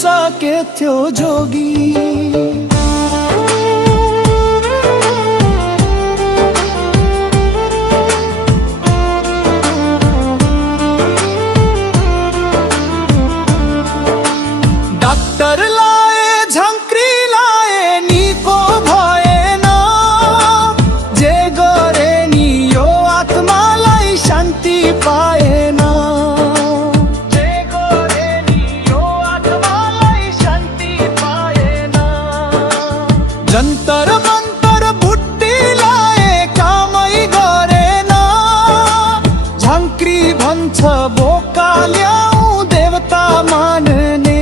सके थियो जोगी। डाक्टर लाए झांक्री लाए निको भएन, जे गरे नि यो आत्मालाई शान्ति पाएन। जे गरे नि यो आत्मालाई शान्ति पाएन। जन्तर मन्तर बुट्टी लाए कामै गरेन, झांक्री भन्छ बोका ल्याऊ देवता मान्ने।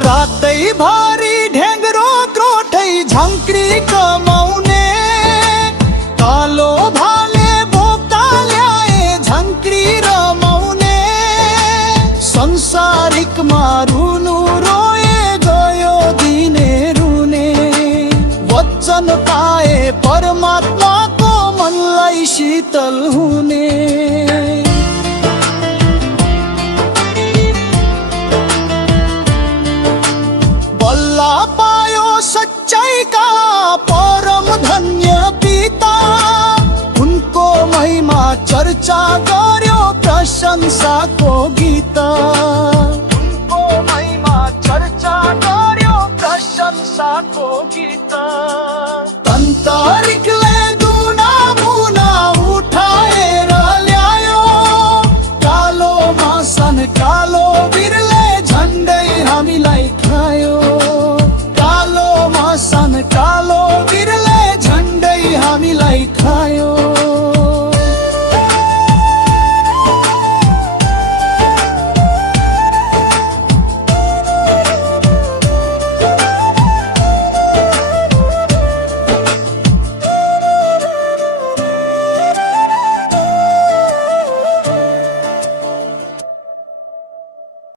रातै भारी ढेङ्ग्रो क्रोठै झांक्री कमाउने, कालो भाले बोका ल्याए झांक्री रमाउने। संसारिकमा रुनु रोए गयो दिने रुने, वचन पाए परमात्माको मनलाई शीतल हुने। सच्चाइका परम धन्य पिता, उनको महिमा चर्चा गर्यो प्रशंसाको गीत।